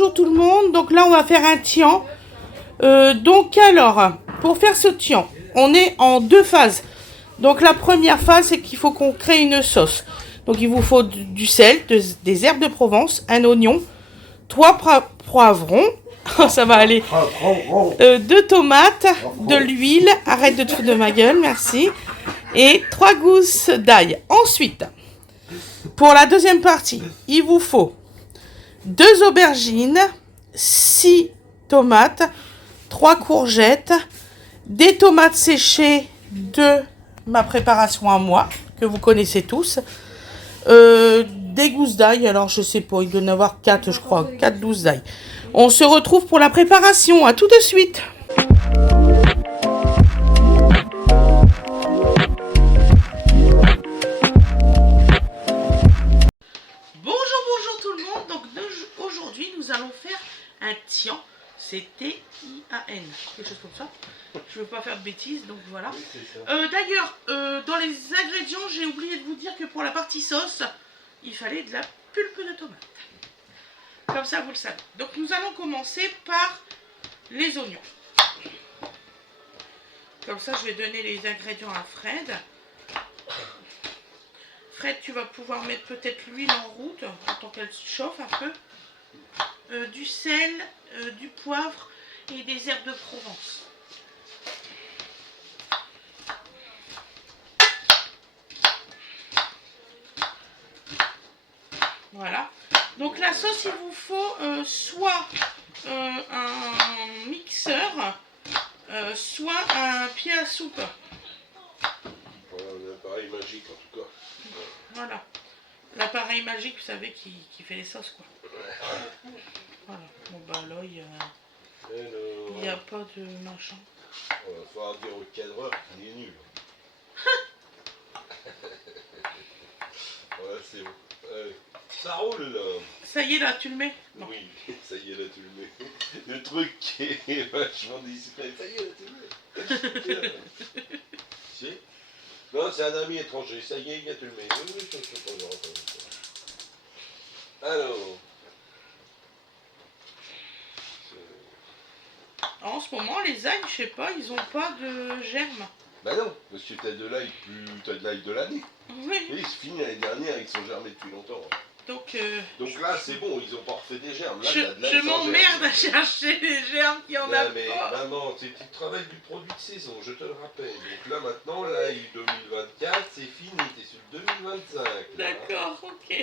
bonjour tout le monde. Donc là, on va faire un tian. Donc alors, pour faire ce tian, on est en deux phases. Donc la première phase, c'est qu'il faut qu'on crée une sauce. Donc il vous faut du sel, des herbes de Provence, un oignon, 3 poivrons, ça va aller, 2 tomates, de l'huile, arrête de te foutre de ma gueule, merci, et 3 gousses d'ail. Ensuite, pour la deuxième partie, il vous faut 2 aubergines, 6 tomates, 3 courgettes, des tomates séchées de ma préparation à moi, que vous connaissez tous, des gousses d'ail, alors je sais pas, il doit y en avoir 4 je crois, 4 gousses d'ail. On se retrouve pour la préparation, à tout de suite. Bonjour tout le monde, donc aujourd'hui nous allons faire un tian, c'est T-I-A-N, quelque chose comme ça. Je veux pas faire de bêtises, donc voilà. D'ailleurs, dans les ingrédients, j'ai oublié de vous dire que pour la partie sauce, il fallait de la pulpe de tomate. Comme ça, vous le savez. Donc nous allons commencer par les oignons. Comme ça, je vais donner les ingrédients à Fred. Fred, tu vas pouvoir mettre peut-être l'huile en route, en tant qu'elle chauffe un peu. Du sel, du poivre et des herbes de Provence. Voilà. Donc la sauce, il vous faut soit un mixeur, soit un pied à soupe. Voilà, un appareil magique en tout cas. Voilà. L'appareil magique, vous savez, qui fait les sauces, quoi. Voilà. Bon, bah là, il n'y a pas de machin. Il va falloir dire au cadreur qu'il est nul. Voilà, c'est bon. Allez. Ça roule là. Ça y est, là, tu le mets? Non. Oui, ça y est, là, tu le mets. Le truc qui est vachement discret. Ça y est, là, tu le mets. Si? Non, c'est un ami étranger. Ça y est, là, tu le mets. Oui, je te pas. Alors. En ce moment, les ails, je sais pas, ils ont pas de germes. Bah non, parce que t'as de l'ail t'as de l'ail de l'année. Oui. Et c'est fini l'année dernière, ils sont germés depuis longtemps. Donc là, c'est bon, ils ont pas refait des germes. Là, je m'emmerde à chercher les germes qui en a mais pas. maman, tu travailles du produit de saison, je te le rappelle. Donc là, maintenant, l'ail 2024, c'est fini, t'es sur le 2025. D'accord, ok.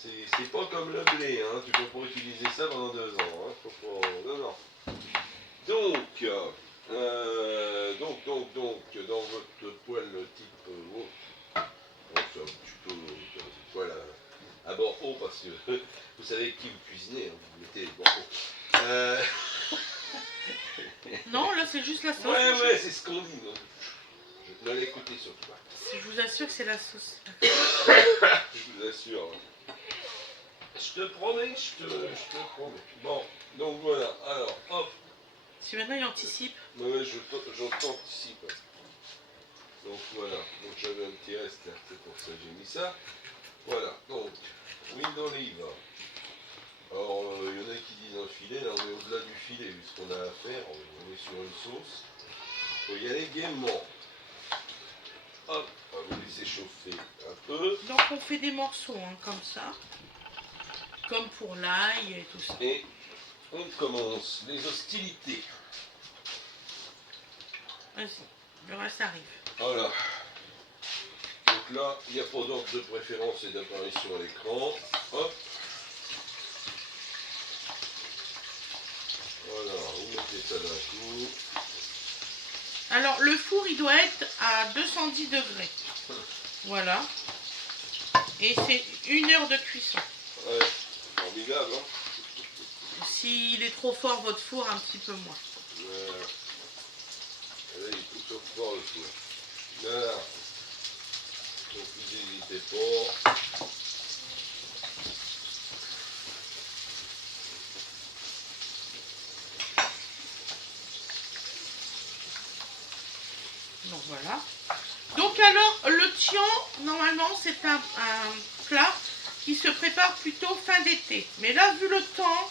C'est pas comme le blé, hein. Tu peux pas utiliser ça pendant 2 ans. Hein. Faut pas... Non. Donc, dans votre poêle type tu peux poêle à bord haut parce que vous savez qui vous cuisinez, hein, vous mettez les bords hauts. Non, là c'est juste la sauce. Ouais, c'est ce qu'on dit. Je ne l'écoutez surtout pas. Je vous assure que c'est la sauce. Je vous assure. Je te promets, je te promets. Bon, donc voilà, alors hop. Si maintenant il anticipe. Ouais, j'anticipe. Donc voilà, donc j'avais un petit reste là, c'est pour ça que j'ai mis ça. Voilà, donc, huile d'olive. Alors, il y en a qui disent un filet, là on est au-delà du filet, vu ce qu'on a à faire, on est sur une sauce. Il faut y aller gaiement. Hop, on va vous laisser chauffer un peu. Donc on fait des morceaux, hein, comme ça. Comme pour l'ail et tout ça. Et on commence les hostilités. Vas-y, le reste arrive. Voilà. Donc là, il n'y a pas d'ordre de préférence et d'apparition à l'écran. Hop. Voilà, vous mettez ça d'un coup. Alors le four il doit être à 210 degrés. Voilà. Et c'est 1 heure de cuisson. Ouais, formidable, hein. S'il est trop fort votre four, un petit peu moins. Là, il est plutôt fort le four. Voilà. Donc vous n'hésitez pas. Donc voilà. Donc alors le tian, normalement c'est un plat qui se prépare plutôt fin d'été. Mais là vu le temps,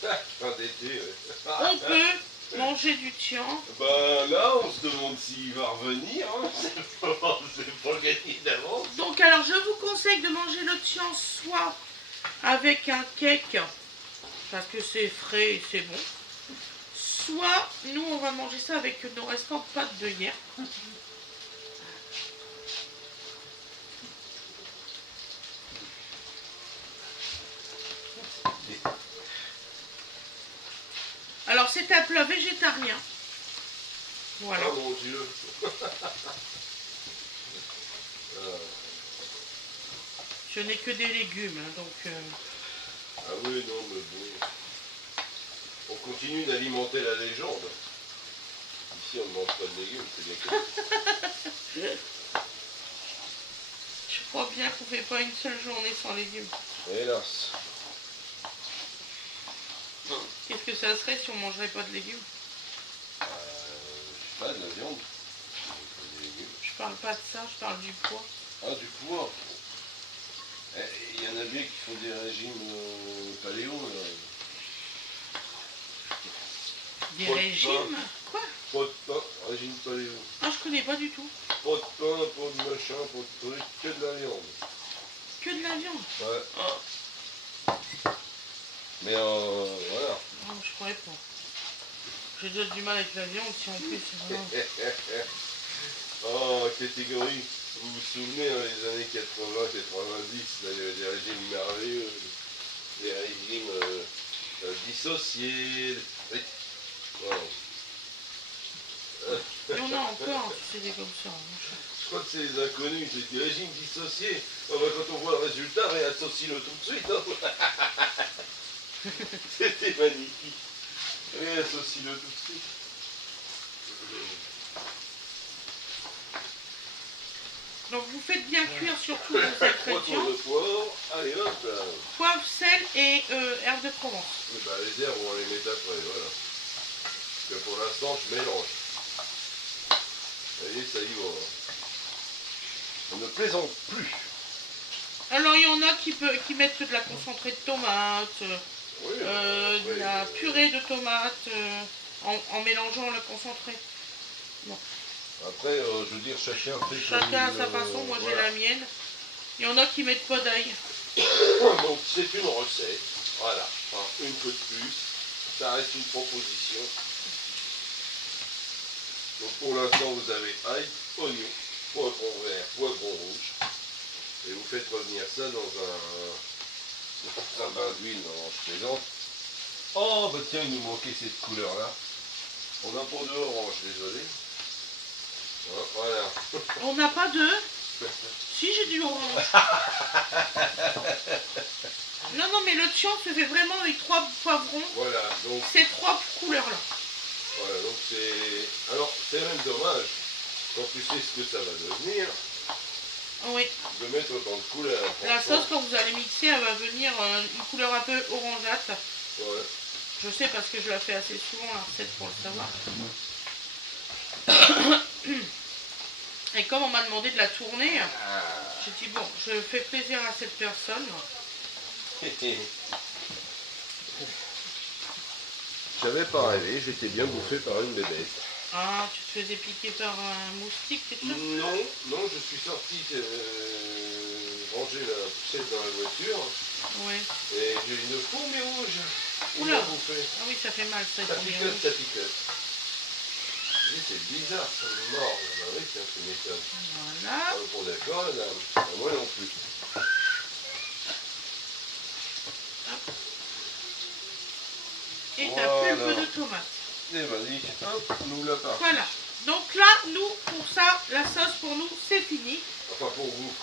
Fin d'été, ouais. On peut manger du tian. Bah là, on se demande s'il va revenir. Hein. C'est pas gagné d'avance. Donc alors je vous conseille de manger le tian soit avec un cake, parce que c'est frais et c'est bon. Soit nous on va manger ça avec nos restants de pâtes de hier. Alors c'est un plat végétarien. Voilà. Oh mon Dieu. Je n'ai que des légumes, hein, donc... Ah oui, non, mais bon. On continue d'alimenter la légende. Ici, on ne mange pas de légumes, c'est bien que... Je crois bien qu'on ne fait pas une seule journée sans légumes. Hélas. Qu'est-ce que ça serait si on ne mangerait pas de légumes? Je sais pas, de la viande. Des légumes. Je parle pas de ça, je parle du poids. Ah, du poids. Il y en a bien qui font des régimes paléo. Là. Des Pas de régimes? Quoi? Pas de pain, régime paléo. Ah, je connais pas du tout. Pas de pain, pas de machin, pas de truc, que de la viande. Que de la viande? Ouais. Oh, Mais voilà. non, je croyais pas. J'ai déjà du mal avec la viande, si en plus... vraiment- Oh, catégorie. Vous vous souvenez, dans les années 80-90, là, il y avait des régimes merveilleux. Des régimes dissociés. Oui. Voilà. Il y en a encore, c'est des comme ça. Hein. Je crois que c'est les inconnus, c'est des régimes dissociés. Oh, bah, quand on voit le résultat, réassocie-le tout de suite. Hein. C'était magnifique. Réassocie-le tout de suite. Donc vous faites bien cuire surtout vos 3 tours ingrédients. de poivre, allez hop là. Poivre, sel et herbes de Provence. Et bah, les herbes, on va les mettre après, voilà. Parce que pour l'instant, je mélange. Vous voyez, ça y va. Hein. On ne plaisante plus. Alors il y en a qui mettent de la concentrée de tomate, Oui, de la purée de tomate en mélangeant le concentré. Après, je veux dire, chacun fait Chacun à comme sa il, façon, moi j'ai voilà. la mienne. Il y en a qui mettent pas d'ail. Donc c'est une recette, voilà, hein, une fois de plus, ça reste une proposition. Donc pour l'instant vous avez ail, oignon, poivron vert, poivron rouge, et vous faites revenir ça dans un bain d'huile, non, je plaisante. Oh bah tiens, il nous manquait cette couleur là. On n'a pas de orange, désolé. Hein, voilà. On n'a pas de... Si j'ai du orange. Non, mais le tian se fait vraiment avec 3 poivrons. Voilà, donc Ces 3 couleurs-là. voilà, donc c'est. Alors c'est même dommage, quand tu sais ce que ça va devenir, Oui. de mettre autant de couleurs. La Franchement, sauce, quand vous allez mixer, elle va venir une couleur un peu orangeâtre. ouais. Je sais parce que je la fais assez souvent, la recette, pour le savoir. Et comme on m'a demandé de la tourner, j'ai dit bon, je fais plaisir à cette personne. J'avais pas rêvé, j'étais bien bouffé par une bébête. Ah, tu te faisais piquer par un moustique, quelque chose? Non, je suis sorti ranger la poussette dans la voiture Oui. et j'ai une fourmi rouge qui Oula. m'a bouffé. Ah oui, ça fait mal, ça. Ça picote, ça picote. Je dis, c'est bizarre, ça me mord. Bah oui, tiens, tu m'étonnes. Voilà. Ah, bon, d'accord, madame. Ah, moi non plus. Et t'as plus le peu de tomate. Et vas-y, hop, nous la part. Voilà. Donc là, nous, pour ça, la sauce pour nous, c'est fini. Enfin, pour vous.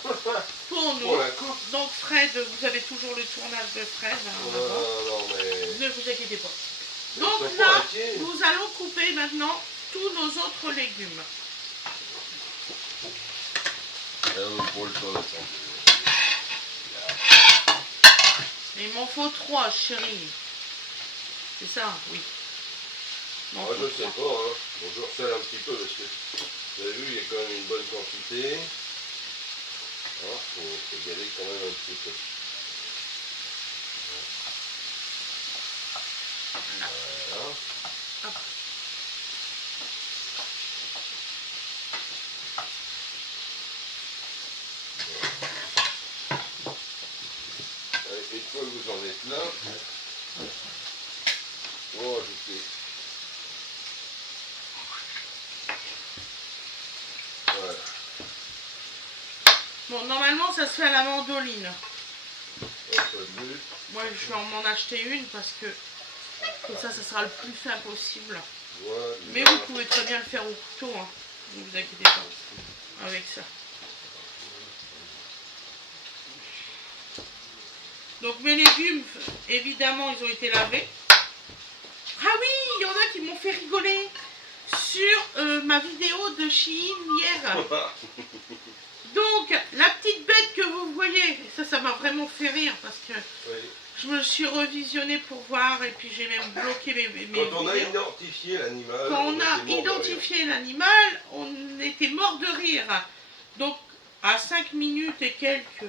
Pour nous. Pour la coupe. Donc Fred, vous avez toujours le tournage de Fred. Hein, avant. Non, mais... Ne vous inquiétez pas. Ils Donc sont pas là, inquiets. nous allons couper maintenant tous nos autres légumes. Pour le temps d'attendre. Il m'en faut 3, chérie. C'est ça, oui. Il m'en Ah, faut je sais 3. pas, hein. Bon, je recèle un petit peu parce que vous avez vu, il y a quand même une bonne quantité. Alors, faut y aller quand même un petit peu. une fois que vous en êtes là, on va ajouter. Voilà. Bon, normalement, ça se fait à la mandoline. Entendu. Moi, je vais m'en acheter une parce que comme ça sera le plus fin possible. Voilà. Mais vous pouvez très bien le faire au couteau, hein. Ne vous inquiétez pas avec ça. Donc mes légumes, évidemment, ils ont été lavés. Ah oui, il y en a qui m'ont fait rigoler sur ma vidéo de Shein hier. Donc, la petite bête que vous voyez, ça m'a vraiment fait rire parce que Oui. je me suis revisionnée pour voir et puis j'ai même bloqué mes Quand on a vidéos. identifié l'animal, Quand on a identifié l'animal, on était mort de rire. Donc, à 5 minutes et quelques...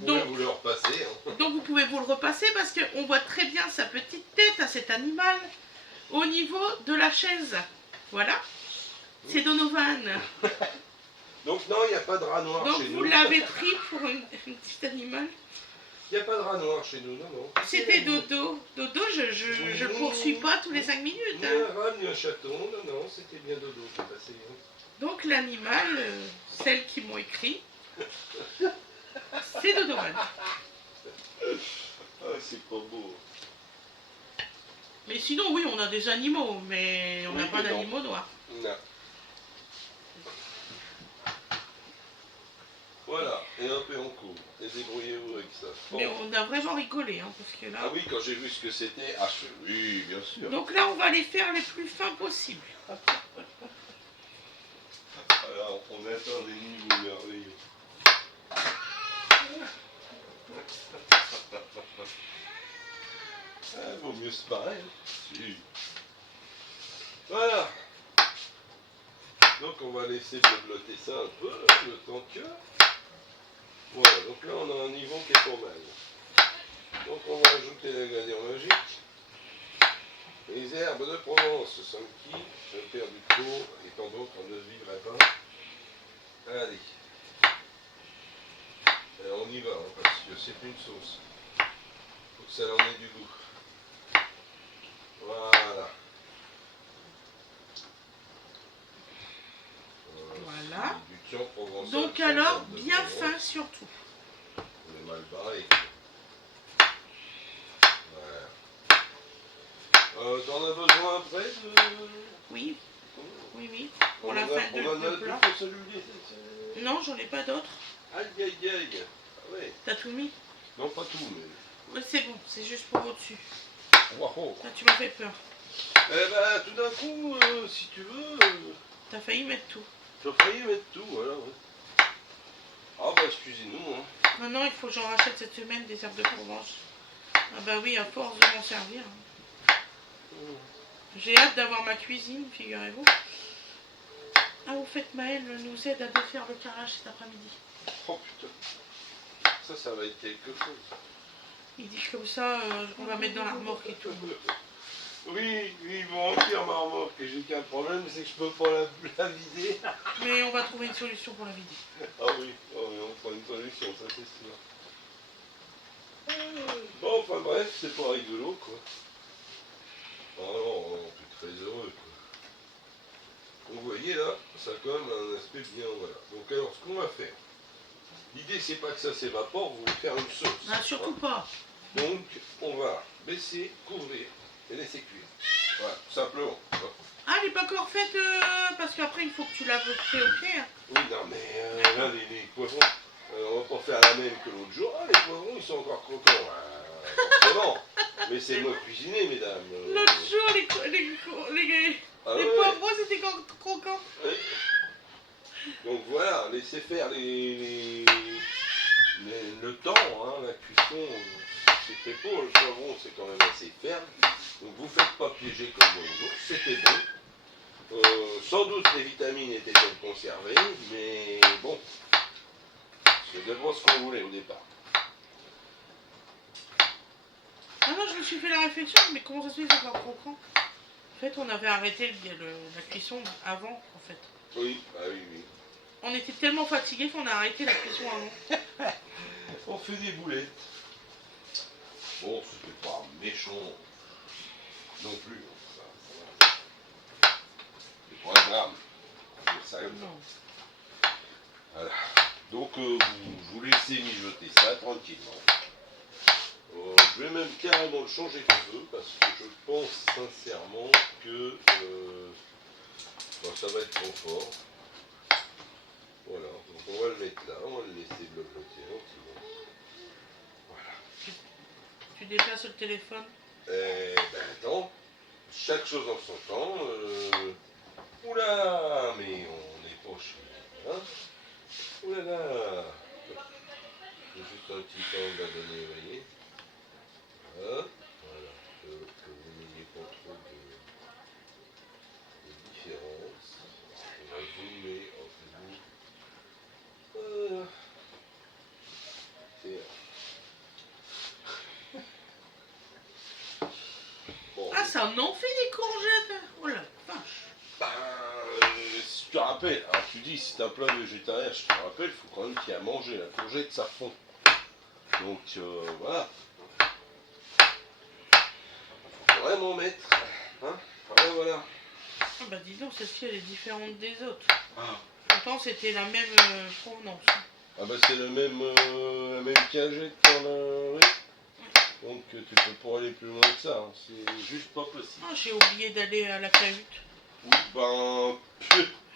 Donc vous pouvez vous le repasser. Hein. Donc vous pouvez vous le repasser parce qu'on voit très bien sa petite tête à cet animal au niveau de la chaise. Voilà. C'est Donovan. Donc non, il n'y a pas de rat noir Donc chez nous. vous l'avez pris pour un petit animal. Il n'y a pas de rat noir chez nous, non, non. C'était Dodo. Dodo, je le poursuis pas tous les 5 minutes. Ni un rat, ni un chaton, non, non, c'était bien Dodo qui est passé. Hein. Donc l'animal, celles qui m'ont écrit, c'est Donovan. Ah, c'est pas beau. Mais sinon, oui, on a des animaux, mais on n'a Oui, pas mais non. d'animaux noirs. Non. Voilà, et un peu en cours. Et débrouillez-vous avec ça. Bon. Mais on a vraiment rigolé, hein, parce que là... Ah oui, quand j'ai vu ce que c'était, ah oui, bien sûr. Donc là, on va les faire les plus fins possibles. Alors, on atteint des niveaux merveilleux. Ah, vaut mieux se barrer. Hein. Si. Voilà. Donc on va laisser bleuter ça un peu, le temps que... Voilà, donc là on a un niveau qui est pas mal. Donc on va ajouter l'ingrédient magique. Les herbes de Provence, sont qui je perds du coup, étant donc on ne vivrait pas. Allez. Alors on y va, hein, parce que c'est une sauce. Faut que ça en ait du goût. Voilà. Voilà. Du thon provençal. Donc alors, bien fin surtout. On est mal barré. Voilà. T'en as besoin après de... Oui, oui, oui. Pour On la en fin a- on en de a plat. plus que celui-là. Non, j'en ai pas d'autres. Aïe aïe aïe. Ah ouais. T'as tout mis? Non, pas tout, mais... Oui, c'est bon, c'est juste pour au-dessus. Wow. Là, tu m'as fait peur. Eh ben, tout d'un coup, si tu veux, T'as failli mettre tout. j'ai failli mettre tout, voilà. Ouais. Ah bah, excusez-nous, hein. Maintenant, il faut que j'en rachète cette semaine des herbes de Provence. Ah bah oui, à force de m'en servir. J'ai hâte d'avoir ma cuisine, figurez-vous. Ah, au fait, Maël nous aide à défaire le carrelage cet après-midi. Oh putain. Ça va être quelque chose. Il dit comme ça, on va mettre dans la remorque et tout. Oui, ils vont remplir ma remorque. Et j'ai qu'un problème, c'est que je peux pas la vider. Mais on va trouver une solution pour la vider. Ah oui, on prend une solution, ça c'est sûr. Bon, enfin bref, c'est pas rigolo quoi. Ah non, on est très heureux quoi. Vous voyez là, ça a quand même un aspect bien, voilà. Donc alors, ce qu'on va faire, l'idée c'est pas que ça s'évapore, vous allez faire une sauce. Ah, surtout pas. Donc, on va baisser, couvrir et laisser cuire. Voilà, tout simplement. Ah, elle n'est pas encore faite parce qu'après il faut que tu la fais au pied. Hein. Oui, non, mais là, les poivrons, on va pas faire la même que l'autre jour. Ah, les poivrons, ils sont encore croquants. Forcément. Mais c'est moi cuisiner, mesdames. L'autre jour, les Ah les ouais. poivrons c'était croquants. Oui. Donc voilà, laissez faire le temps, hein, la cuisson, c'est fait pour. Le poivron, c'est quand même assez ferme. Donc vous ne faites pas piéger comme l'autre jour, c'était bon. Sans doute les vitamines étaient-elles conservées, mais bon, c'est d'abord ce qu'on voulait au départ. Ah non, je me suis fait la réflexion, mais comment ça se fait que c'est pas croquant? En fait, on avait arrêté la cuisson avant, en fait. Oui, ah oui, oui. On était tellement fatigués qu'on a arrêté la cuisson avant. On fait des boulettes. Bon, c'était pas méchant non plus. C'est pas un drame. Ça, Non. voilà. Donc vous laissez mijoter ça tranquillement. Je vais même carrément le changer de feu parce que je pense sincèrement que ça va être trop fort. Voilà, donc on va le mettre là, on va le laisser blablater gentiment. Voilà. Tu déplaces le téléphone? Ben attends, chaque chose en son temps. Oula, mais on n'est pas chez. Hein? Oulala. J'ai juste un petit angle à donner, vous voyez. Voilà, que vous n'ayez pas trop de différence. On va zoomer en vous. Voilà. Bon, Ah, ça en fait des courgettes. Oh la vache. bah, si tu te rappelles, alors tu dis si c'est un plat végétarien, je te rappelle, il faut quand même qu'il y ait à manger. La courgette, ça fond. Donc voilà. Faut vraiment mettre. Hein, voilà. Ah bah dis donc, cette fille elle est différente des autres. Ah. Pourtant c'était la même provenance. Ah bah c'est la même cagette dans la... Oui. Donc tu peux pas aller plus loin que ça, hein. C'est juste pas possible. Ah, j'ai oublié d'aller à la cahute. Oui, ben...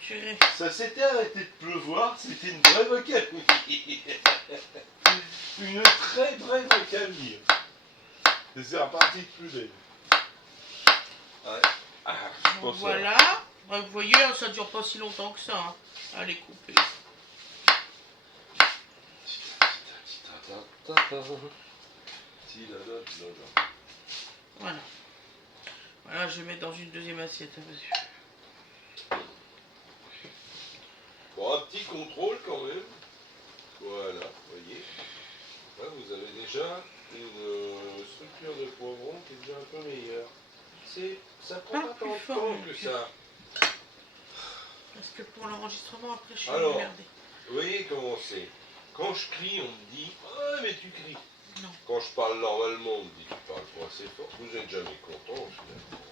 J'irai. Ça s'était arrêté de pleuvoir, c'était une vraie accalmie. Une très vraie accalmie. Et c'est reparti de plus belle. Ouais. Ah, je pense voilà. Bah, vous voyez, ça dure pas si longtemps que ça. Hein. Allez, couper. Voilà. Voilà, je vais mettre dans une deuxième assiette. Bon, un petit contrôle quand même. Voilà, vous voyez. Là, vous avez déjà une structure de poivron qui est déjà un peu meilleure. Ça prend pas tant de temps que ça. Parce que pour l'enregistrement, après, je suis Alors, emmerdée. vous voyez comment c'est. Quand je crie, on me dit « Ah, mais tu cries !» Non. Quand je parle normalement, on me dit « Tu parles pas assez fort ». Vous n'êtes jamais content, finalement.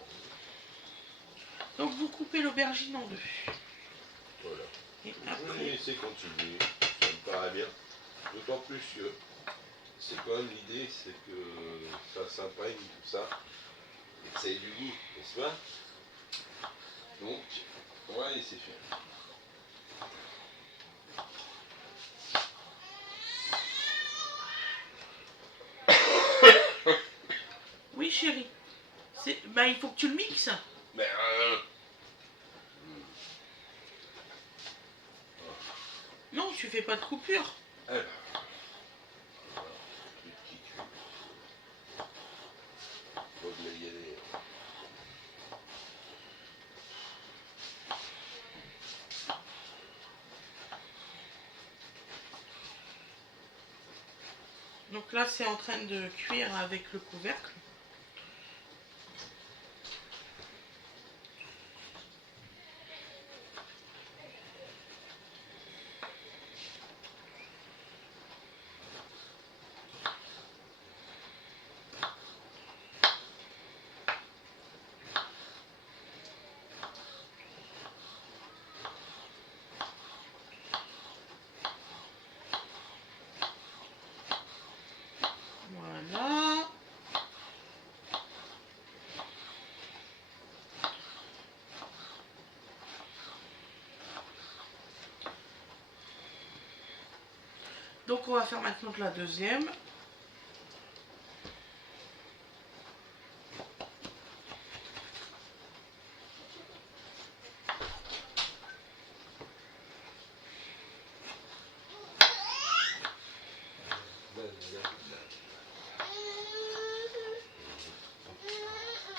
Donc, vous coupez l'aubergine en deux. Voilà. Et Je vais après... les laisser continuer. Ça me paraît bien. D'autant plus que c'est quand même l'idée, c'est que ça s'imprègne, tout ça. Et que ça ait du goût, n'est-ce pas? Donc, on va laisser faire. Oui, chérie. Bah, il faut que tu le mixes. Mais Non, tu fais pas de coupure. eh ben, voilà, les petits culs. Faut bien y aller. Donc là, c'est en train de cuire avec le couvercle. Voilà. Donc on va faire maintenant la deuxième.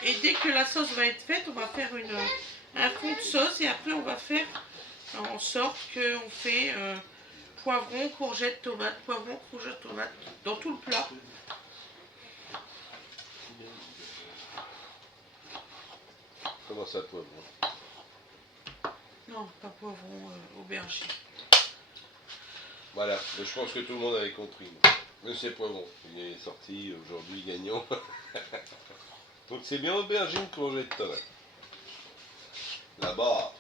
Et dès que la sauce va être faite, on va faire un fond de sauce et après on va faire en sorte qu'on fait poivron, courgette, tomate, poivron, courgette, tomate dans tout le plat. Comment ça, poivron? Non, pas poivron, aubergine. Voilà, je pense que tout le monde avait compris. Mais c'est pas bon. Il est sorti aujourd'hui gagnant. Donc c'est bien aubergine, courgette, tomate. Là-bas.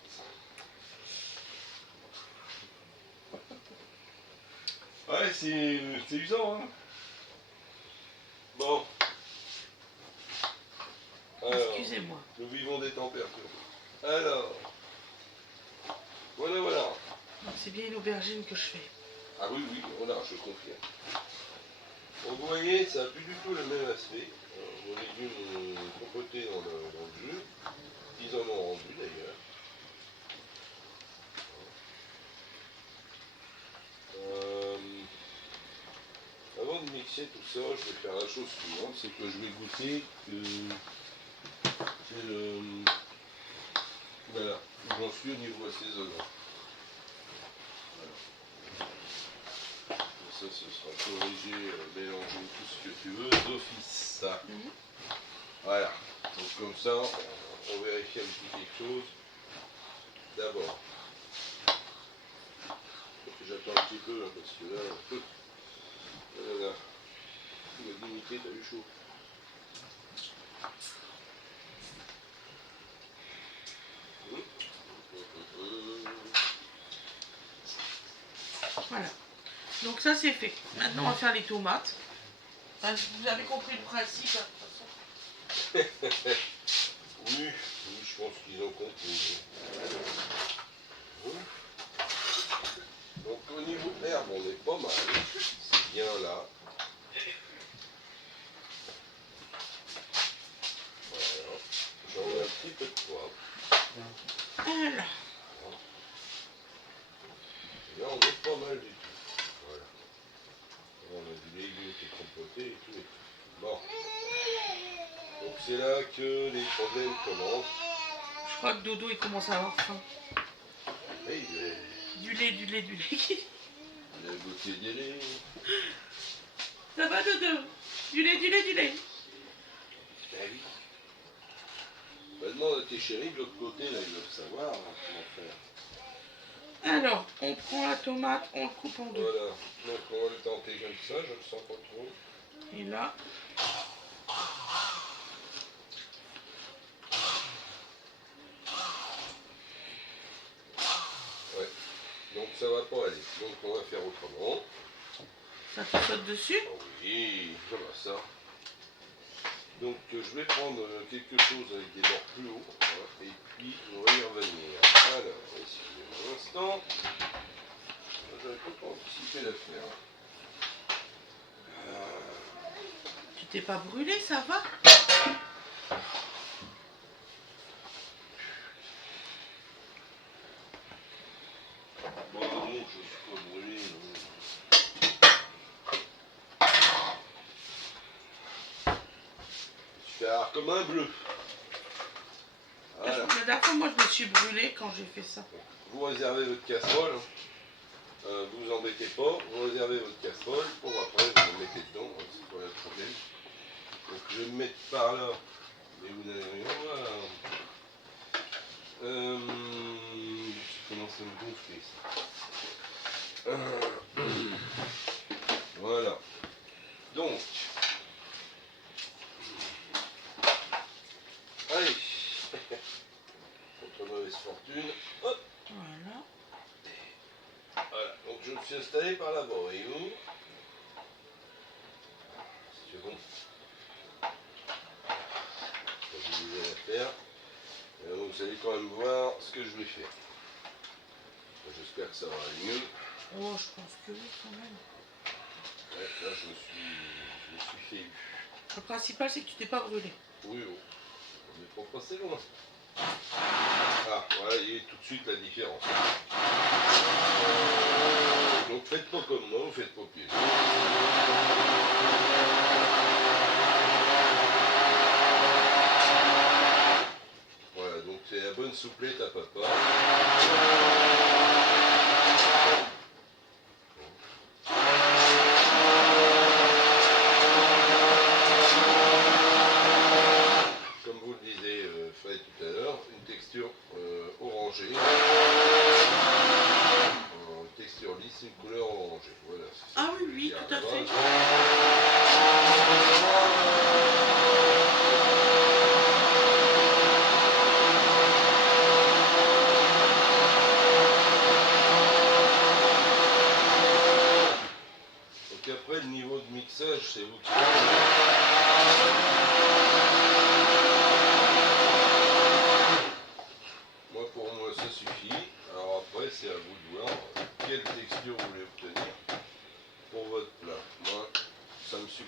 Ouais, c'est usant, hein. Bon. Alors, Excusez-moi. nous vivons des températures. Alors. Voilà, voilà. C'est bien une aubergine que je fais. Ah oui, oui, voilà, je confirme. Donc vous voyez, ça n'a plus du tout le même aspect. Vos légumes ont compoté dans le jus. Ils en ont rendu d'ailleurs. Avant de mixer tout ça, je vais faire la chose suivante, c'est que je vais goûter c'est le voilà, où j'en suis au niveau assaisonnement. Voilà. Et ça, ce sera corrigé, mélanger tout ce que tu veux d'office. Voilà. Donc comme ça, on vérifie un petit quelque chose. D'abord. J'attends un petit peu, hein, parce que là, voilà. Il va limiter, t'as eu chaud. Voilà. Donc ça c'est fait. Maintenant on va faire les tomates. Enfin, vous avez compris le principe, hein, de toute façon. Oui, je pense qu'ils ont compris. Donc au niveau de l'herbe, on est pas mal. C'est bien là. Voilà. J'en mets un petit peu de poivre. Voilà. Et là, on est pas mal du tout. Voilà. On a du légume qui est compoté et tout. Bon. Donc c'est là que les problèmes commencent. Je crois que Dodo il commence à avoir faim. Hey, Du lait, du lait, du lait. il a goûté des laits. Ça va Dodo? Du lait, du lait, du lait. Ben oui. Ben, demande à tes chéris de l'autre côté, là, ils doivent savoir hein, comment faire. Alors, on prend la tomate, on le coupe en deux. Voilà, donc on va le tenter comme ça, je ne sens pas trop. Et là, Ouais, donc ça va pas aller. Donc on va faire autrement. ça te saute dessus. Ah oui, voilà ça. Donc je vais prendre quelque chose avec des bords plus hauts, hein, et puis on va y revenir. Alors, excusez-moi un instant. J'avais pas anticipé l'affaire. Tu t'es pas brûlé, ça va? Bon, non, je suis pas brûlé. Non. Faire comme un bleu. Voilà. La dernière fois, moi, je me suis brûlée quand j'ai fait ça. Vous réservez votre casserole. Vous vous embêtez pas. Vous réservez votre casserole. Pour après, vous le mettez dedans. Hein, c'est pas le problème. Donc je vais me mettre par là. Mais vous n'allez rien voir. Je commence à me gonfler ça. Voilà. Donc. Allez. Contre mauvaise fortune. Hop. Voilà. Voilà. Donc je me suis installé par là-bas. Voyez-vous. C'est bon. Vous allez faire. Donc vous allez quand même voir ce que je vais faire. J'espère que ça va aller mieux. Oh, je pense que oui, quand même. Ouais, là je me suis fait eu. Le principal, c'est que tu t'es pas brûlé. Oui, oh. On n'est pas passé loin. Ah, voilà, il y a tout de suite la différence. Donc faites pas comme moi, vous faites pas pied. Voilà, donc c'est la bonne souplette à papa. Comme vous le disiez Fred tout à l'heure, une texture orangée. Une texture lisse, une couleur orangée. Voilà. Ah oui, oui, tout à fait. Donc après, le niveau de mixage, c'est vous qui... Moi, pour moi, ça suffit. Alors après, c'est à vous de voir quelle texture vous voulez obtenir pour votre plat. Moi, ça me suffit.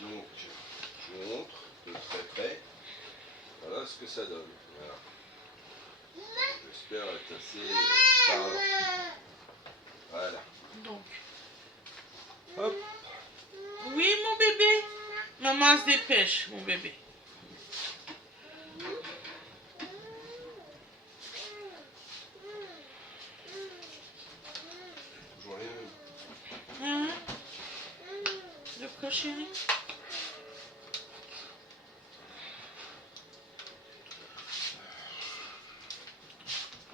Donc, je vous montre de très près. Voilà ce que ça donne. Voilà. J'espère être assez parlant. Voilà. Donc. Hop. Oui, mon bébé. Maman se dépêche, mon bébé. Toujours les mêmes. Hein? De quoi, chérie?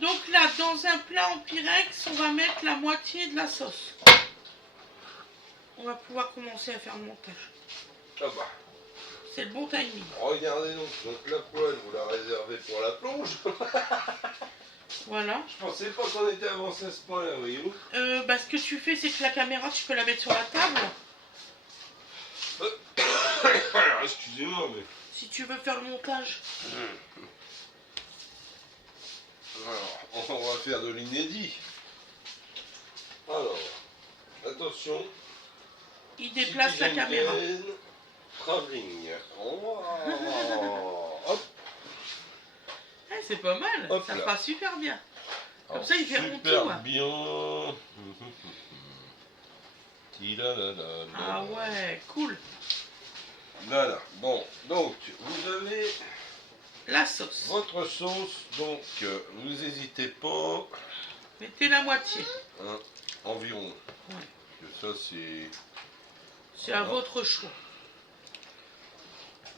Donc là, dans un plat en pyrex, on va mettre la moitié de la sauce. On va pouvoir commencer à faire le montage. Ah bah. C'est le bon timing. Regardez donc la poêle, vous la réservez pour la plonge. Voilà. Je pensais pas qu'on était avancé à ce point-là, voyez-vous. Ce que tu fais, c'est que la caméra, tu peux la mettre sur la table. Alors, excusez-moi, mais... Si tu veux faire le montage. Alors, on va faire de l'inédit. Alors, attention. Il déplace la caméra. Travelling. Oh, hop. C'est pas mal. Hop ça là. fera super bien. Comme Alors, ça, ils verront tout. super Hein. bien. Ah ouais, cool. Voilà. Bon, donc, vous avez la sauce. Votre sauce, donc, vous n'hésitez pas. Mettez la moitié. Hein, environ. Ouais. Ça, c'est... C'est à votre choix.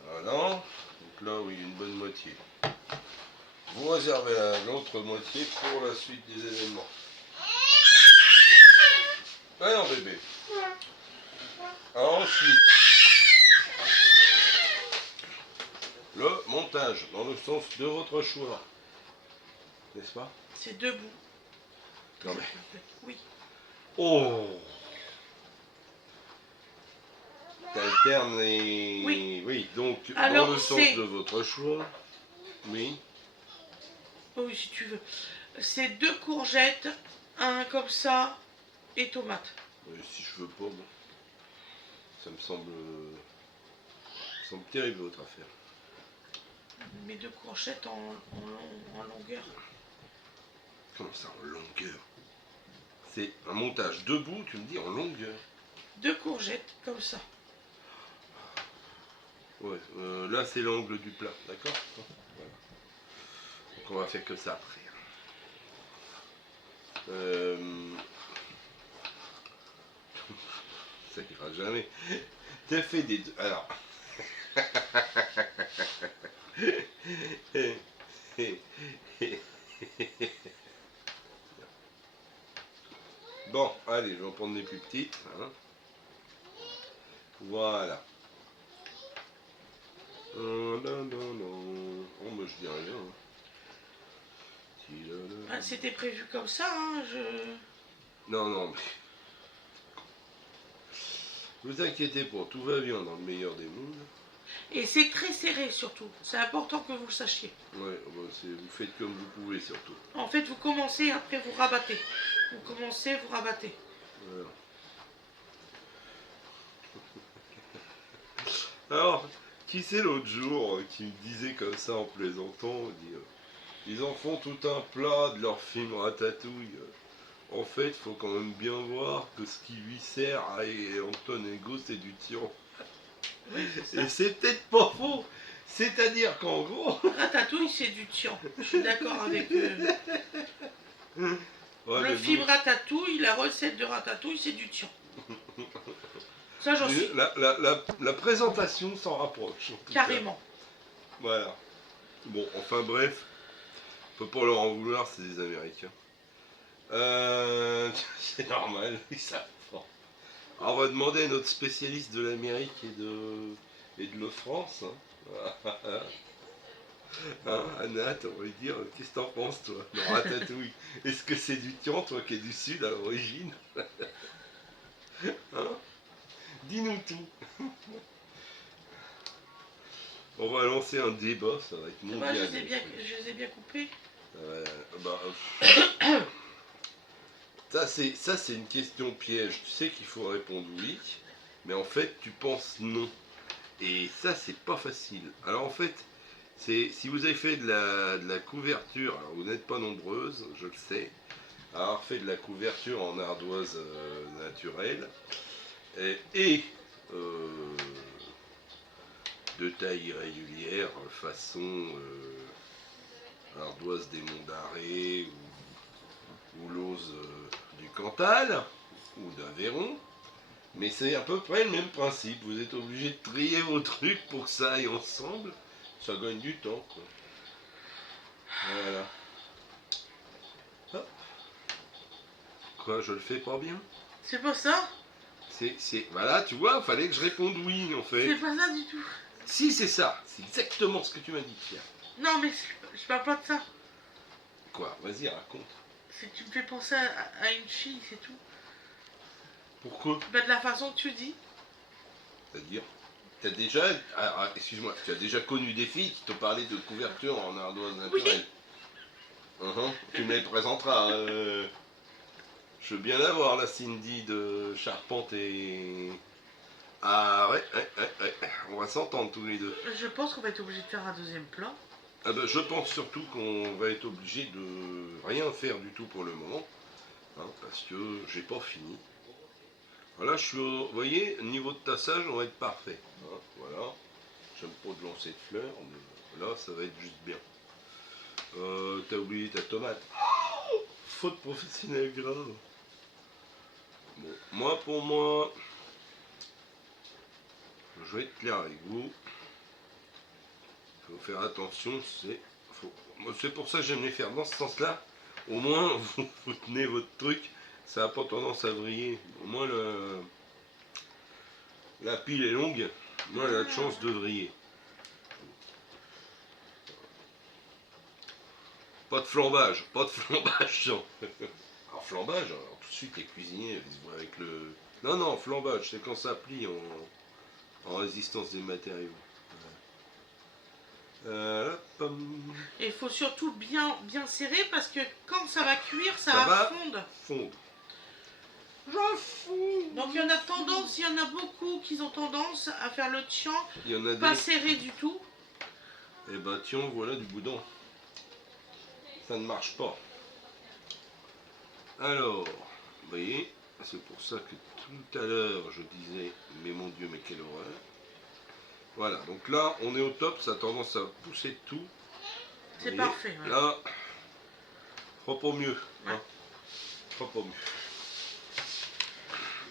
Voilà. Donc là, oui, une bonne moitié. Vous réservez l'autre moitié pour la suite des événements. Alors, bébé. Ensuite, le montage, dans le sens de votre choix. N'est-ce pas? C'est debout. Non mais... Oui. Oh! T'alternes les... Oui. Oui, donc, alors, dans le sens de votre choix. Oui. Oui, si tu veux. C'est 2 courgettes, un comme ça, et tomates. Oui, si je veux pas, bon. Ça me semble terrible votre affaire. Mes 2 courgettes en longueur. Comment ça, en longueur? C'est un montage debout, tu me dis, en longueur. 2 courgettes, comme ça. Ouais, là c'est l'angle du plat, d'accord? Voilà. Donc on va faire que ça après. Ça ira jamais. T'as fait des... Alors... Bon, allez, je vais en prendre des plus petites. Hein. Voilà. Non, non, non. Oh, mais je dis rien. Ah, c'était prévu comme ça, hein, Non, non, mais... Vous inquiétez pas, tout va bien dans le meilleur des mondes. Et c'est très serré surtout. C'est important que vous le sachiez. Ouais, bah vous faites comme vous pouvez surtout. En fait, vous commencez, après vous rabattez. Vous commencez, vous rabattez. Voilà. Alors, qui c'est l'autre jour qui me disait comme ça en plaisantant, ils en font tout un plat de leur film Ratatouille. En fait, il faut quand même bien voir que ce qui lui sert à Anton Ego, c'est du tian. Oui, c'est ça. Et c'est peut-être pas faux. C'est-à-dire qu'en gros... Ratatouille, c'est du tian. Je suis d'accord avec Ouais, le film Ratatouille, la recette de Ratatouille, c'est du tian. Ça, j'en suis. La présentation s'en rapproche. Carrément. Voilà. Bon, enfin bref. On peut pas leur en vouloir, c'est des Américains. C'est normal, ils savent pas. Alors on va demander à notre spécialiste de l'Amérique et de la France. Hein. Hein, Anna, on va lui dire, qu'est-ce que t'en penses toi? Non, Ratatouille. Est-ce que c'est du tian, toi qui es du sud à l'origine? dis-nous tout. On va lancer un débat, ça va être mondial. Moi, je les ai bien coupés. Bah, ça c'est une question piège. Tu sais qu'il faut répondre oui, mais en fait tu penses non. Et ça c'est pas facile. Alors en fait, si vous avez fait de la couverture, alors vous n'êtes pas nombreuses, je le sais, à avoir fait de la couverture en ardoise naturelle et de taille irrégulière, façon ardoise des Monts d'Arrée ou l'ose du Cantal ou d'Aveyron. Mais c'est à peu près le même principe. Vous êtes obligé de trier vos trucs pour que ça aille ensemble. Ça gagne du temps, quoi. Voilà. Hop. Quoi, je le fais pas bien? C'est pas ça? Voilà, tu vois, fallait que je réponde oui, en fait. C'est pas ça du tout. Si, c'est ça. C'est exactement ce que tu m'as dit, Pierre. Non, mais je parle pas de ça. Quoi? Vas-y, raconte. C'est que tu me fais penser à une fille, c'est tout. Pourquoi? Bah, de la façon que tu dis. C'est-à-dire, t'as déjà, excuse-moi, tu as déjà connu des filles qui t'ont parlé de couverture en ardoise naturelle. Oui. Tu me les présenteras. Je veux bien avoir la Cindy de Charpente et... Ah ouais, on va s'entendre tous les deux. Je pense qu'on va être obligé de faire un deuxième plat. Ah ben, je pense surtout qu'on va être obligé de rien faire du tout pour le moment. Parce que j'ai pas fini. Voilà, je suis vous voyez, niveau de tassage, on va être parfait. Voilà. J'aime pas de lancer de fleurs, mais là, ça va être juste bien. T'as oublié ta tomate. Faute professionnelle grave. Bon, moi, pour moi, je vais être clair avec vous. Il faut faire attention, c'est pour ça que j'aime les faire dans ce sens-là. Au moins, vous tenez votre truc, ça n'a pas tendance à vriller. Au moins, la pile est longue, moi, elle a de chance de vriller. Pas de flambage, non. Alors flambage, alors tout de suite les cuisiniers ils se voient avec le... Non, flambage, c'est quand ça plie en résistance des matériaux. Et il faut surtout bien serrer parce que quand ça va cuire, ça va fondre. Je fous. Donc il y en a tendance, il y en a beaucoup qui ont tendance à faire le tian, pas serré du tout. Et bah tiens, voilà du boudin. Ça ne marche pas. Alors, vous voyez, c'est pour ça que tout à l'heure je disais, mais mon Dieu, mais quelle horreur. Voilà, donc là on est au top, ça a tendance à pousser tout. C'est parfait. Ouais. Là, fera pas mieux. Fera pas mieux.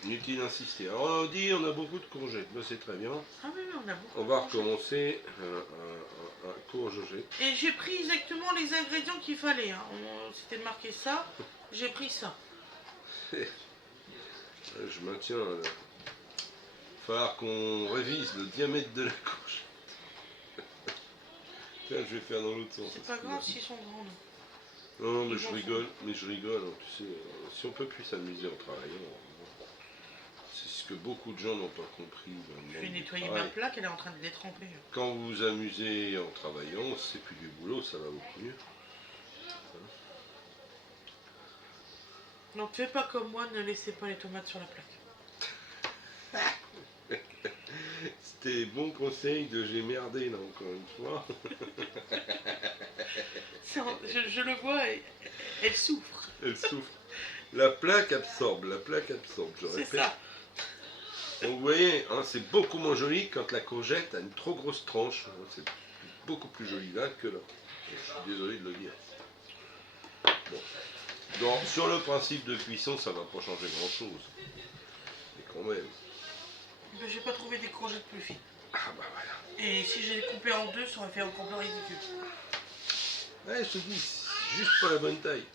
Inutile d'insister. Alors on a dit on a beaucoup de courgettes, mais c'est très bien. Ah oui, on a beaucoup. On va recommencer un courgette. Et j'ai pris exactement les ingrédients qu'il fallait. Hein. C'était marqué ça, j'ai pris ça. Je maintiens. Il va falloir qu'on révise le diamètre de la courgette. Tiens, je vais faire dans l'autre sens. C'est pas grave s'ils sont grands. Non, mais je rigole, hein, tu sais, si on peut plus s'amuser en travaillant, c'est ce que beaucoup de gens n'ont pas compris. Je vais nettoyer ma plaque, elle est en train de détremper. Quand vous vous amusez en travaillant, c'est plus du boulot, ça va beaucoup mieux. Donc fais pas comme moi, ne laissez pas les tomates sur la plaque. C'était bon conseil de j'ai merdé là encore une fois. Je le vois, elle souffre. Elle souffre. La plaque absorbe, je répète. C'est ça. Donc vous voyez, hein, c'est beaucoup moins joli quand la courgette a une trop grosse tranche. C'est beaucoup plus joli là que là. Je suis désolé de le dire. Bon. Donc, sur le principe de cuisson, ça va pas changer grand chose. Mais quand même. Mais j'ai pas trouvé des courgettes plus fines. Ah bah voilà. Et si j'ai coupé en deux, ça aurait fait encore plus ridicule. Ouais, je te dis, c'est juste pas la bonne taille.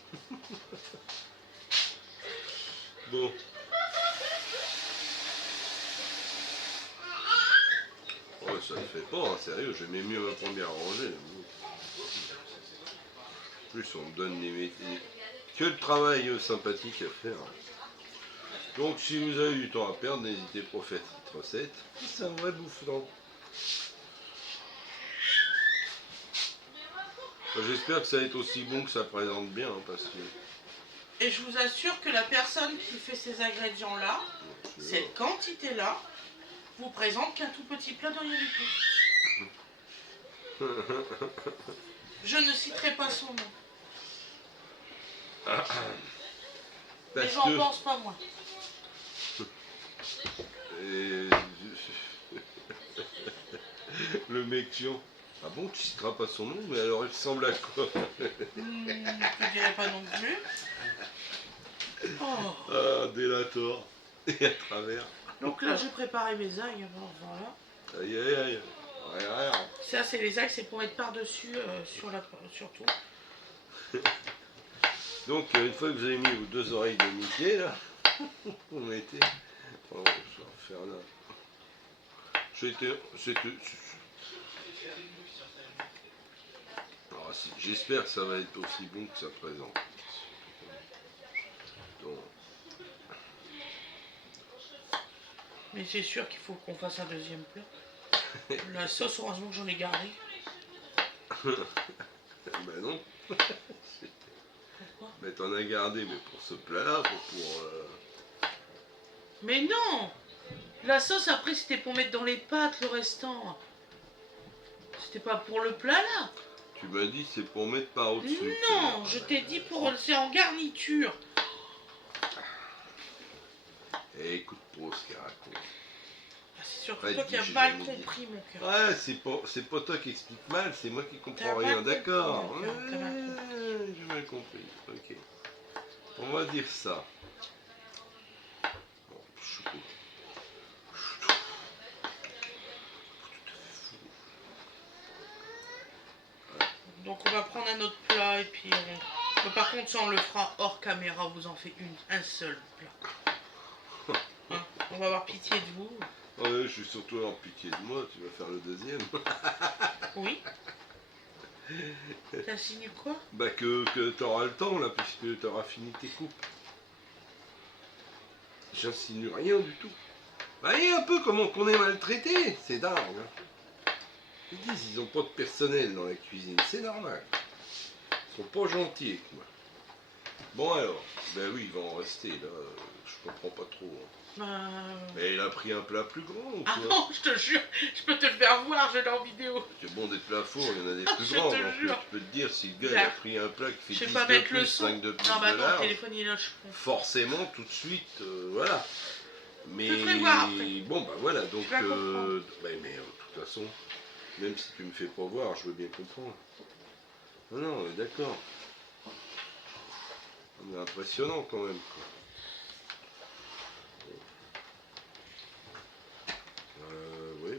Bon. Oh, ça le fait pas, hein, sérieux, j'aimais mieux ma première rangée. En plus, on me donne des métiers. Que de travail sympathique à faire. Donc si vous avez du temps à perdre, n'hésitez pas à faire cette recette. C'est un vrai bouffon. J'espère que ça va être aussi bon que ça présente bien, hein, parce que... Et je vous assure que la personne qui fait ces ingrédients-là, cette quantité-là, vous présente qu'un tout petit plat de rien du tout. Je ne citerai pas son nom. Mais j'en pense pas moi. Et... Le mec chiant. Ah bon, tu citeras pas son nom, mais alors il ressemble à quoi? Je dirais pas non plus. Oh. Ah, délator. Et à travers. Donc là, j'ai préparé mes algues. Voilà. Aïe aïe aïe. Ouais. Ça, c'est les algues, c'est pour mettre par-dessus, sur tout. Donc, une fois que vous avez mis vos 2 oreilles de Mickey, là, vous mettez... Oh, je vais refaire là. Ah, si, j'espère que ça va être aussi bon que ça présente. Donc... Mais c'est sûr qu'il faut qu'on fasse un deuxième plat. La sauce, heureusement que j'en ai gardé. Ben non. Pourquoi? Mais t'en as gardé, mais pour ce plat-là, pour... Mais non! La sauce, après, c'était pour mettre dans les pâtes, le restant. C'était pas pour le plat, là. Tu m'as dit c'est pour mettre par au-dessus. Non, je t'ai dit pour... C'est en garniture. Et écoute pour ce qu'il raconte. C'est surtout toi qui as mal compris, mon cœur. Ouais, c'est pas toi qui explique mal, c'est moi qui comprends rien, d'accord. J'ai mal compris, ok. On va dire ça. Bon, donc on va prendre un autre plat et puis mais par contre ça on le fera hors caméra, vous en faites un seul plat. Hein, on va avoir pitié de vous. Ouais, je suis surtout en pitié de moi, tu vas faire le deuxième. Oui. T'insinues quoi? Bah que t'auras le temps là, puisque t'auras fini tes coupes. J'insinue rien du tout. Bah, voyez un peu comment qu'on est maltraité, c'est dingue. Hein. Ils disent ils ont pas de personnel dans la cuisine, c'est normal. Ils sont pas gentils avec moi. Bon alors, ben oui, il va en rester là, je comprends pas trop. Hein. Mais il a pris un plat plus grand ou quoi? Ah non, je te jure, je peux te le faire voir, je l'ai en vidéo. C'est bon, des plats fours, il y en a des plus grands. Donc tu peux te dire, si le gars il a pris un plat qui fait 10 de plus, 5 de plus non, bah de non, large, le téléphone il est là, je pense. Forcément, tout de suite, voilà. Mais bon, bah voilà, donc... mais de toute façon, même si tu me fais pas voir, je veux bien comprendre. Non, non, on est d'accord. On est impressionnant quand même, quoi. Oui,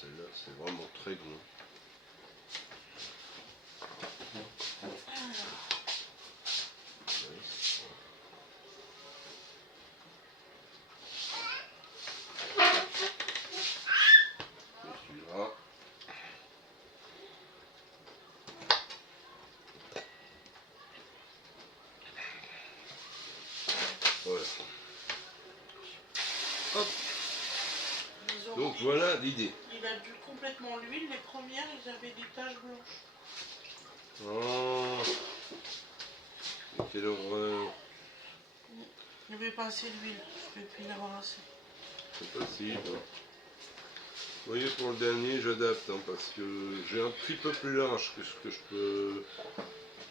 celle-là, c'est vraiment très bon. Voilà. Hop. Donc voilà l'idée. Il a dû complètement l'huile. Les premières, ils avaient des taches blanches. Oh, quelle horreur. Il n'y avait pas assez d'huile. Je vais plus en avoir assez. C'est possible. Hein. Vous voyez, pour le dernier, j'adapte hein, parce que j'ai un petit peu plus large que ce que je peux.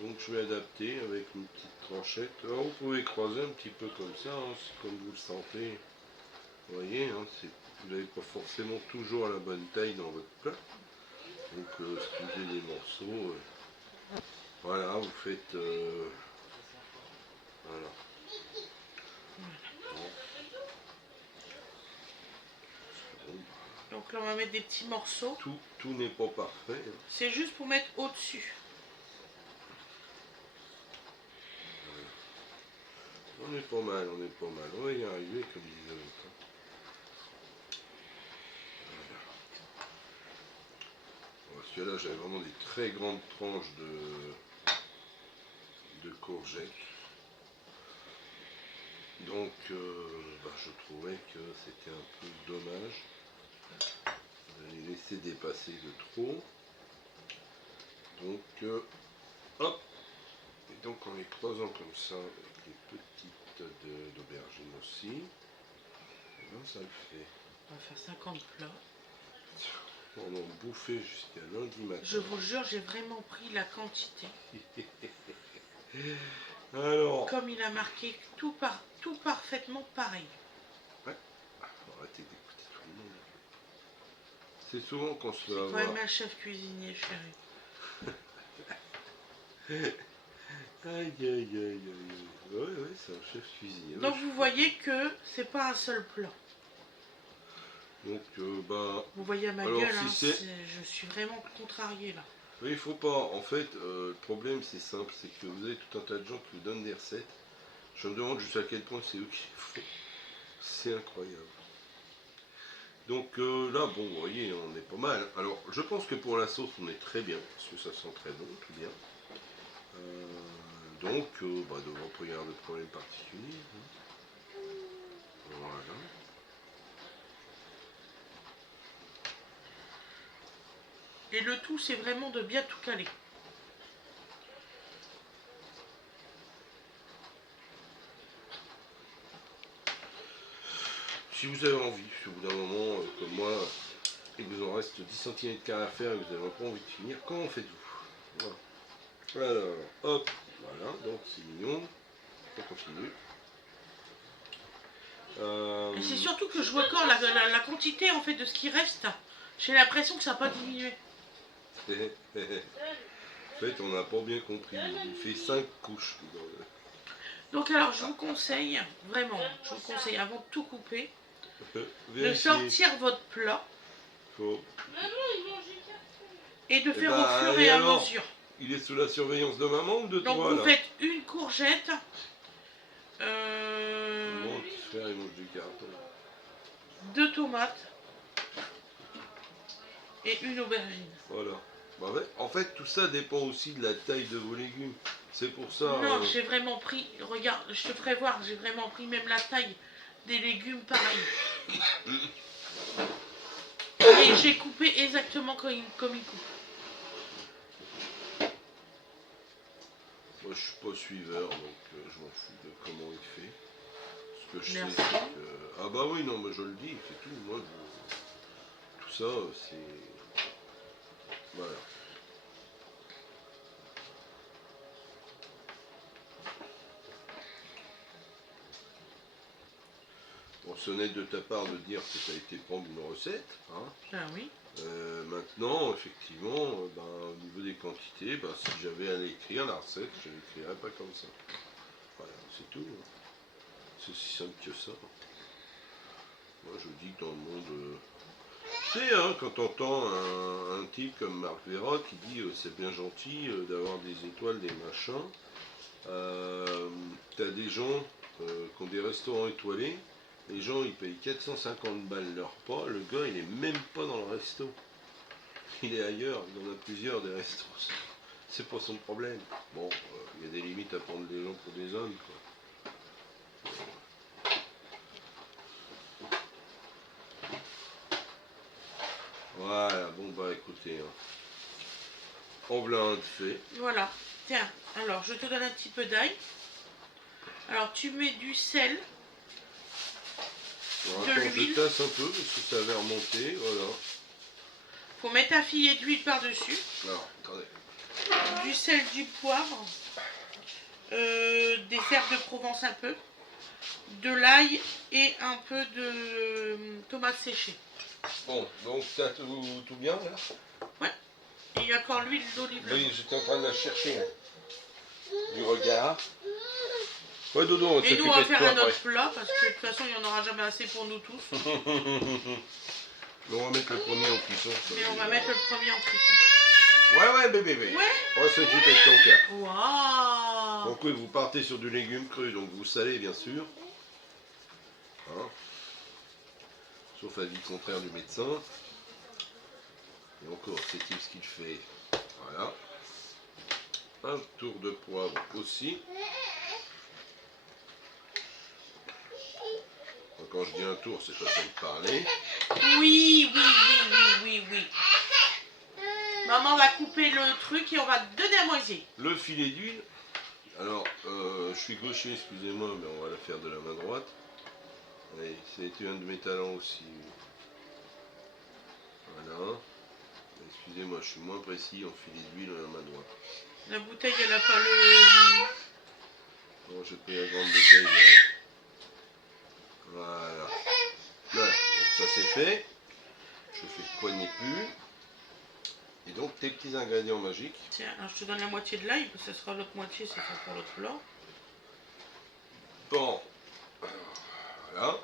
Donc je vais adapter avec une petite tranchette. Alors, vous pouvez croiser un petit peu comme ça, hein, comme vous le sentez. Vous voyez, hein, vous n'avez pas forcément toujours la bonne taille dans votre plat. Donc excusez les morceaux. Voilà, vous faites... voilà. Bon. Donc là on va mettre des petits morceaux. Tout n'est pas parfait. Hein. C'est juste pour mettre au-dessus. On est pas mal, on est pas mal. On va y arriver comme disait l'autre. Voilà. Parce que là j'avais vraiment des très grandes tranches de courgettes. Donc je trouvais que c'était un peu dommage de les laisser dépasser de trop. Donc hop, et donc en les creusant comme ça avec les petites d'aubergines aussi, et ben ça le fait. On va faire 50 plats. On en bouffait jusqu'à lundi matin. Je vous jure, j'ai vraiment pris la quantité. Alors, comme il a marqué, tout parfaitement pareil. ouais, faut arrêter d'écouter tout le monde. C'est souvent qu'on se fait avoir. C'est quand même un chef cuisinier, chérie. Aïe aïe aïe aïe aïe. Ouais, c'est un chef cuisinier. Donc vous voyez que c'est pas un seul plat. Donc vous voyez à ma alors, gueule, si je suis vraiment contrariée là. Oui, il faut pas. En fait, le problème c'est simple, c'est que vous avez tout un tas de gens qui vous donnent des recettes. Je me demande jusqu'à quel point c'est eux qui les font. C'est incroyable. Donc là, bon, vous voyez, on est pas mal. Alors, je pense que pour la sauce, on est très bien, parce que ça sent très bon, tout bien. Donc, devant pas y avoir de problème particulier. Hein. Voilà. Et le tout, c'est vraiment de bien tout caler. Si vous avez envie, au bout d'un moment, comme moi, il vous en reste 10 cm² à faire et vous n'avez pas envie de finir, comment faites-vous? Voilà. Alors, hop, voilà, donc c'est mignon. On continue. Et c'est surtout que je vois encore la quantité en fait de ce qui reste. J'ai l'impression que ça n'a pas diminué. En fait, on n'a pas bien compris. Il fait 5 couches. Donc alors, je vous conseille, vraiment, je vous conseille avant de tout couper, de Vérifiez. sortir votre plat Faut. et de faire au fur et à mesure. Il est sous la surveillance de maman ou de Donc toi? vous là faites une courgette, Mon petit frère, il mange du carton. 2 tomates et une aubergine. Voilà. Bah ouais. En fait, tout ça dépend aussi de la taille de vos légumes. C'est pour ça. Non, j'ai vraiment pris, regarde, je te ferai voir, j'ai vraiment pris même la taille des légumes pareil. Et j'ai coupé exactement comme il coupe. Moi, je suis pas suiveur, donc je m'en fous de comment il fait. Ce que je Merci. sais, c'est que... Ah bah oui, non, mais je le dis, il fait tout. Moi, tout ça, c'est... Voilà. Bon, c'est honnête de ta part de dire que tu as été prendre une recette. Hein. Ah oui. Maintenant, effectivement, au niveau des quantités, si j'avais à l'écrire la recette, je ne l'écrirais pas comme ça. Voilà, c'est tout. Hein. C'est aussi simple que ça. Moi, je dis que dans le monde... Tu sais, hein, quand on entend un type comme Marc Vera qui dit c'est bien gentil d'avoir des étoiles, des machins. T'as des gens qui ont des restaurants étoilés. Les gens, ils payent 450 balles leur repas. Le gars, il est même pas dans le resto. Il est ailleurs. Il en a plusieurs des restos. C'est pas son problème. Bon, il y a des limites à prendre les gens pour des hommes, quoi. Voilà, bon écoutez, hein. En voilà un de fait. Voilà, tiens, alors je te donne un petit peu d'ail. Alors tu mets du sel, Alors, de attends, l'huile. je tasse un peu parce que ça avait remonté, voilà. Faut mettre un filet d'huile par-dessus. Alors, attendez. Du sel, du poivre, des herbes de Provence un peu, de l'ail et un peu de tomates séchées. Bon, donc t'as tout bien là? Ouais. Et il y a encore l'huile d'olive. Oui, j'étais en train de la chercher. Hein. Du regard. Ouais, Dodo, on va et nous, on va faire un après. autre plat parce que de toute façon, il n'y en aura jamais assez pour nous tous. On va mettre le premier en cuisson. Mais on va mettre le premier en cuisson. Ouais, bébé. Ouais. On va s'occuper de ton cas. Waouh. Donc oui, vous partez sur du légume cru, donc vous salez bien sûr. Hein. Sauf avis contraire du médecin. Et encore, c'est-il ce qu'il fait? Voilà. un tour de poivre aussi. Quand je dis un tour, c'est façon de parler. Oui. Maman va couper le truc et on va te donner à moitié. Le filet d'huile. Alors, je suis gaucher, excusez-moi, mais on va la faire de la main droite. Et ça a été un de mes talents aussi. Voilà. Excusez-moi, je suis moins précis en filet d'huile à la main droite. La bouteille, elle a pas le... Bon, j'ai pris la grande bouteille. Voilà. Voilà, donc ça c'est fait. Je fais poigner plus. Et donc tes petits ingrédients magiques. Tiens, alors je te donne la moitié de l'ail, parce que ce sera l'autre moitié, c'est ça pour l'autre plat. Bon. Voilà.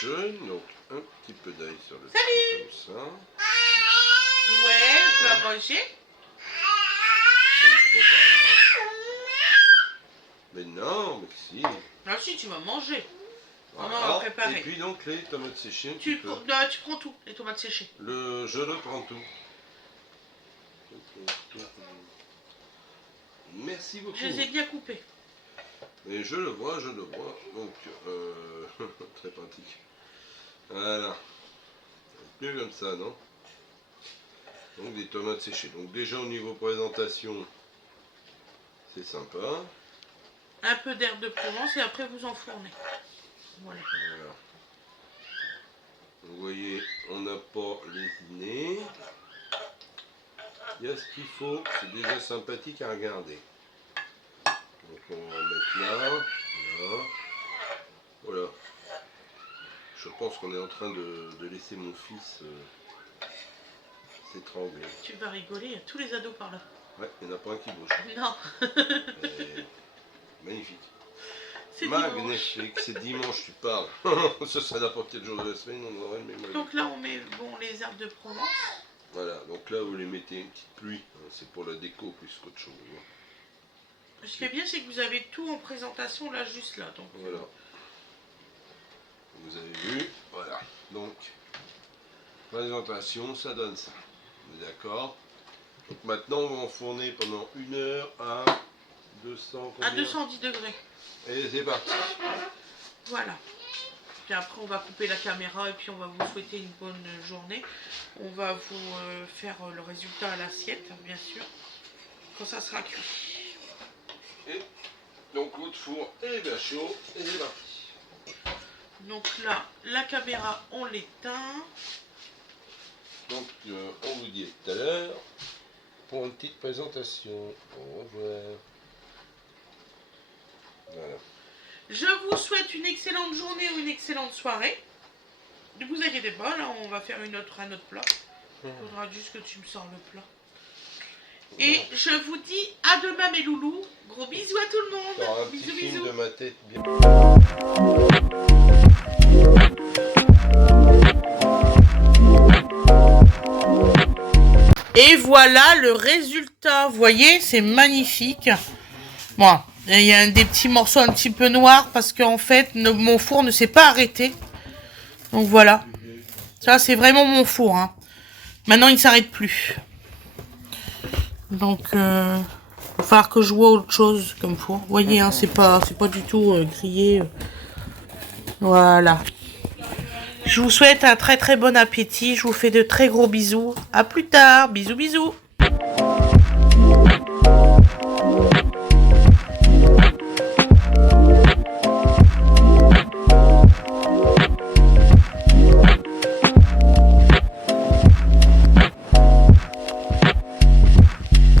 Schön. Donc un petit peu d'ail sur le pied comme ça. Ouais, tu vas manger. Mais non, mais si. Ah si, tu vas manger. Voilà. Maman va préparer. Et puis donc les tomates séchées un Tu petit peu. non, tu prends tout, les tomates séchées. Je le prends tout. Merci beaucoup. Je les ai bien coupées. Et je le vois. Donc, très pratique. Voilà. C'est mieux comme ça, non? Donc des tomates séchées. Donc déjà au niveau présentation, c'est sympa. Un peu d'herbe de Provence et après vous enfournez. Voilà. Voilà. Vous voyez, on n'a pas lésiné. Il y a ce qu'il faut, c'est déjà sympathique à regarder. Donc on va mettre là. Voilà. Voilà. Je pense qu'on est en train de laisser mon fils s'étrangler. Tu vas rigoler, il y a tous les ados par là. Ouais, il n'y en a pas un qui bouge. Non. Et magnifique. C'est dimanche. Magnifique, c'est dimanche, tu parles. Ce serait n'importe quel jour de la semaine, on aurait le même avis. Donc là on met bon, les herbes de Provence. Voilà, donc là vous les mettez une petite pluie, hein, c'est pour la déco plus qu'autre chose. Hein. Ce qui est bien c'est que vous avez tout en présentation là, juste là. Donc. Voilà. Vous avez vu, voilà. Donc, présentation, ça donne ça. On est d'accord. Donc maintenant on va enfourner pendant 1 heure à 200 combien? À 210 degrés. Et c'est parti. Voilà. Puis après on va couper la caméra et puis on va vous souhaiter une bonne journée. On va vous faire le résultat à l'assiette, bien sûr, quand ça sera cuit. Et donc l'autre four est bien chaud et c'est parti. Donc là, la caméra, on l'éteint. Donc on vous dit tout à l'heure pour une petite présentation. Au revoir. Voilà. Je vous souhaite une excellente journée ou une excellente soirée. Ne vous inquiétez pas, là on va faire un autre plat. Il faudra juste que tu me sors le plat. Et je vous dis à demain mes loulous. Gros bisous à tout le monde. Un Bisous, petit film bisous. de ma tête bien. Et voilà le résultat. Vous voyez, c'est magnifique. Bon, il y a des petits morceaux un petit peu noirs parce qu'en fait, mon four ne s'est pas arrêté. Donc voilà. Ça, c'est vraiment mon four. Hein. Maintenant, il ne s'arrête plus. Donc, il va falloir que je vois autre chose comme four. Vous voyez, hein, c'est pas du tout grillé. Voilà. Je vous souhaite un très très bon appétit. Je vous fais de très gros bisous. À plus tard. Bisous, bisous.